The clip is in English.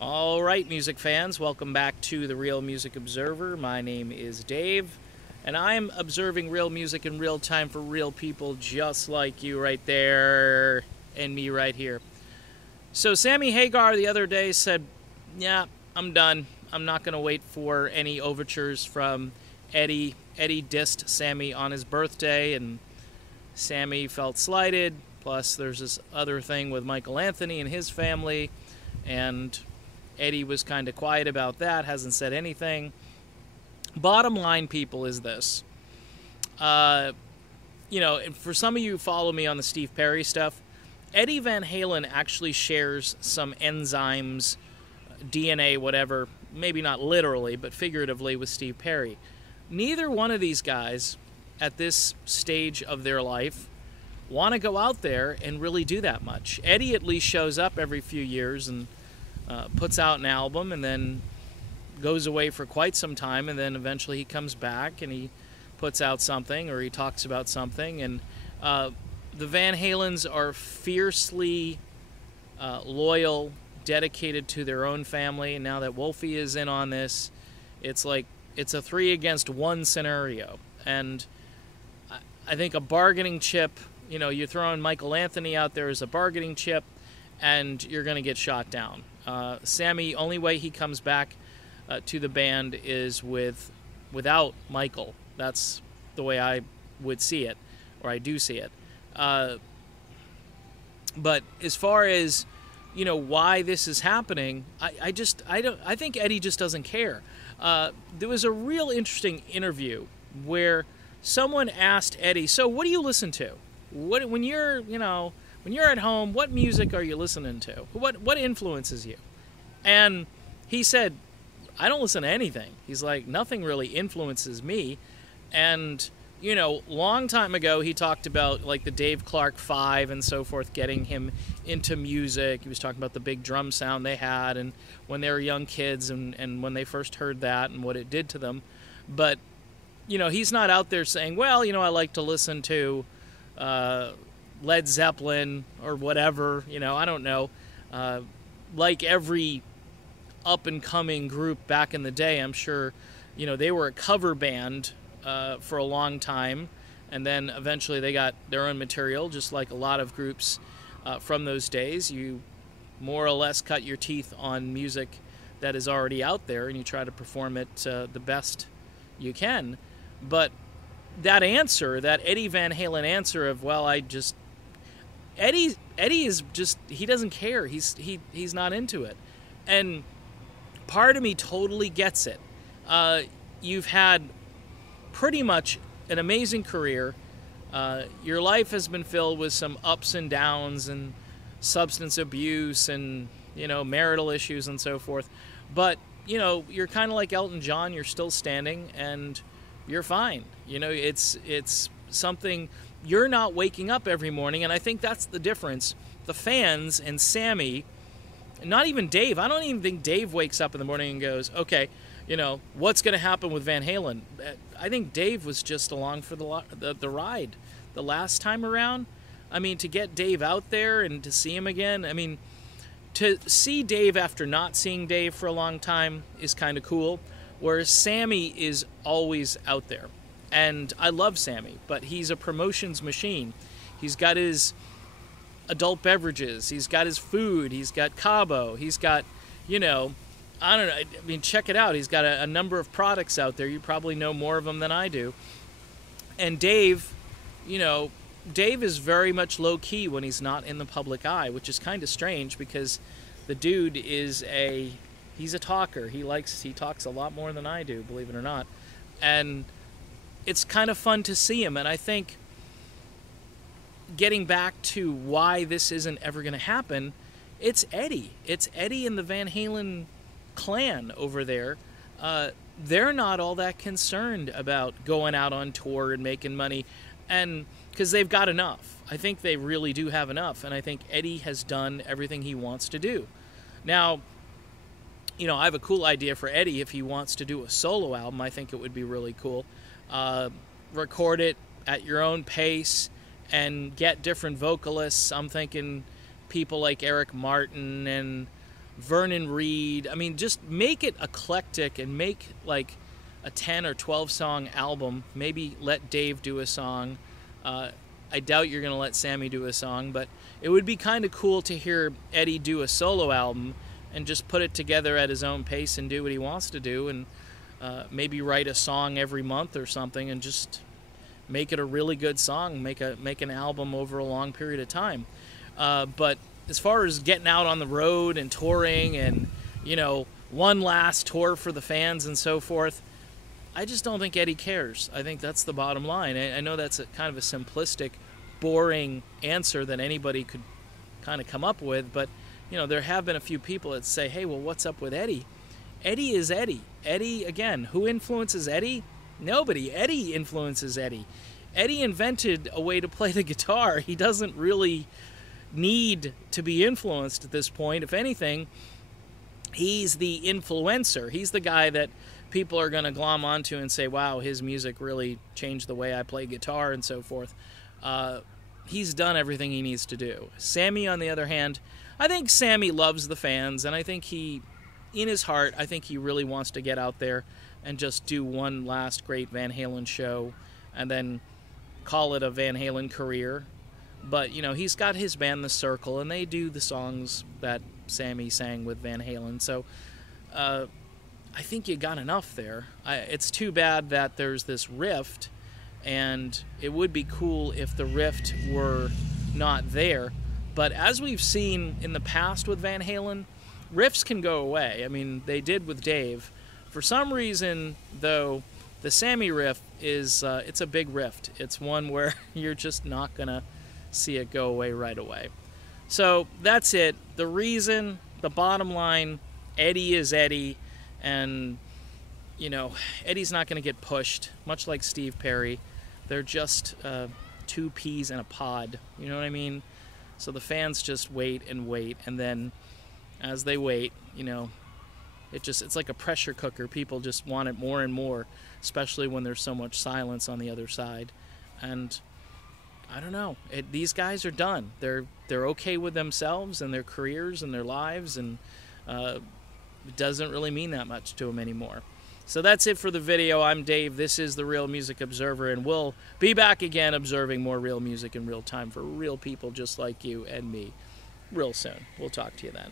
All right, music fans, welcome back to the Real Music Observer. My name is Dave, and I'm observing real music in real time for real people just like you right there and me right here. So, Sammy Hagar the other day said, yeah, I'm done. I'm not going to wait for any overtures from Eddie. Eddie dissed Sammy on his birthday, and Sammy felt slighted. Plus, there's this other thing with Michael Anthony and his family, and Eddie was kind of quiet about that, hasn't said anything. Bottom line, people, is this. For some of you who follow me on the Steve Perry stuff, Eddie Van Halen actually shares some enzymes, DNA, whatever, maybe not literally, but figuratively with Steve Perry. Neither one of these guys at this stage of their life want to go out there and really do that much. Eddie at least shows up every few years and puts out an album and then goes away for quite some time, and then eventually he comes back and he puts out something or he talks about something. And the Van Halens are fiercely loyal, dedicated to their own family. And now that Wolfie is in on this, it's like it's a 3 against 1 scenario. And I think a bargaining chip, you're throwing Michael Anthony out there as a bargaining chip, and you're going to get shot down. Sammy, only way he comes back to the band is without Michael. That's the way I would see it, or I do see it. But as far as why this is happening, I think Eddie just doesn't care. There was a real interesting interview where someone asked Eddie, "So what do you listen to? When you're at home, what music are you listening to? What influences you?" And he said, "I don't listen to anything." He's like, "Nothing really influences me." And, long time ago, he talked about like the Dave Clark 5 and so forth, getting him into music. He was talking about the big drum sound they had and when they were young kids and when they first heard that and what it did to them. But, he's not out there saying, well, I like to listen to Led Zeppelin or whatever, I don't know. Like every up-and-coming group back in the day, I'm sure, they were a cover band for a long time, and then eventually they got their own material, just like a lot of groups from those days. You more or less cut your teeth on music that is already out there, and you try to perform it the best you can. But that answer, that Eddie Van Halen answer of, well, Eddie is just, he doesn't care. He's not into it. And part of me totally gets it. You've had pretty much an amazing career. Your life has been filled with some ups and downs and substance abuse and, marital issues and so forth. But, you're kind of like Elton John. You're still standing and you're fine. It's something, you're not waking up every morning. And I think that's the difference. The fans and Sammy, not even Dave. I don't even think Dave wakes up in the morning and goes, okay, what's going to happen with Van Halen? I think Dave was just along for the ride the last time around. I mean, to get Dave out there and to see him again, I mean, to see Dave after not seeing Dave for a long time is kind of cool, whereas Sammy is always out there. And I love Sammy, but he's a promotions machine. He's got his adult beverages, he's got his food, he's got Cabo, he's got, I don't know, I mean, check it out. He's got a number of products out there. You probably know more of them than I do. And Dave, Dave is very much low-key when he's not in the public eye, which is kind of strange because the dude he's a talker. He talks a lot more than I do, believe it or not. And it's kind of fun to see him. And I think getting back to why this isn't ever going to happen, it's Eddie. It's Eddie and the Van Halen clan over there. They're not all that concerned about going out on tour and making money, and because they've got enough. I think they really do have enough, and I think Eddie has done everything he wants to do. Now, I have a cool idea for Eddie. If he wants to do a solo album, I think it would be really cool. Record it at your own pace and get different vocalists. I'm thinking people like Eric Martin and Vernon Reid. I mean, just make it eclectic and make like a 10 or 12 song album. Maybe let Dave do a song. I doubt you're going to let Sammy do a song, but it would be kind of cool to hear Eddie do a solo album and just put it together at his own pace and do what he wants to do, and maybe write a song every month or something and just make it a really good song, make an album over a long period of time. But as far as getting out on the road and touring and, you know, one last tour for the fans and so forth, I just don't think Eddie cares. I think that's the bottom line. I know that's kind of a simplistic, boring answer that anybody could kind of come up with, but, you know, there have been a few people that say, hey, well, what's up with Eddie? Eddie is Eddie. Eddie, again, who influences Eddie? Nobody. Eddie influences Eddie. Eddie invented a way to play the guitar. He doesn't really need to be influenced at this point. If anything, he's the influencer. He's the guy that people are going to glom onto and say, wow, his music really changed the way I play guitar and so forth. He's done everything he needs to do. Sammy, on the other hand, I think Sammy loves the fans, and I think he, in his heart, I think he really wants to get out there and just do one last great Van Halen show and then call it a Van Halen career. But, you know, he's got his band, The Circle, and they do the songs that Sammy sang with Van Halen. So I think you got enough there. It's too bad that there's this rift, and it would be cool if the rift were not there. But as we've seen in the past with Van Halen, rifts can go away. I mean, they did with Dave. For some reason, though, the Sammy riff is, it's a big rift. It's one where you're just not going to see it go away right away. So that's it. The reason, the bottom line, Eddie is Eddie, and, you know, Eddie's not going to get pushed, much like Steve Perry. They're just two peas in a pod, you know what I mean? So the fans just wait, and then as they wait, you know, it's like a pressure cooker. People just want it more and more, especially when there's so much silence on the other side. And I don't know. These guys are done. They're okay with themselves and their careers and their lives, and it doesn't really mean that much to them anymore. So that's it for the video. I'm Dave. This is the Real Music Observer, and we'll be back again observing more real music in real time for real people just like you and me real soon. We'll talk to you then.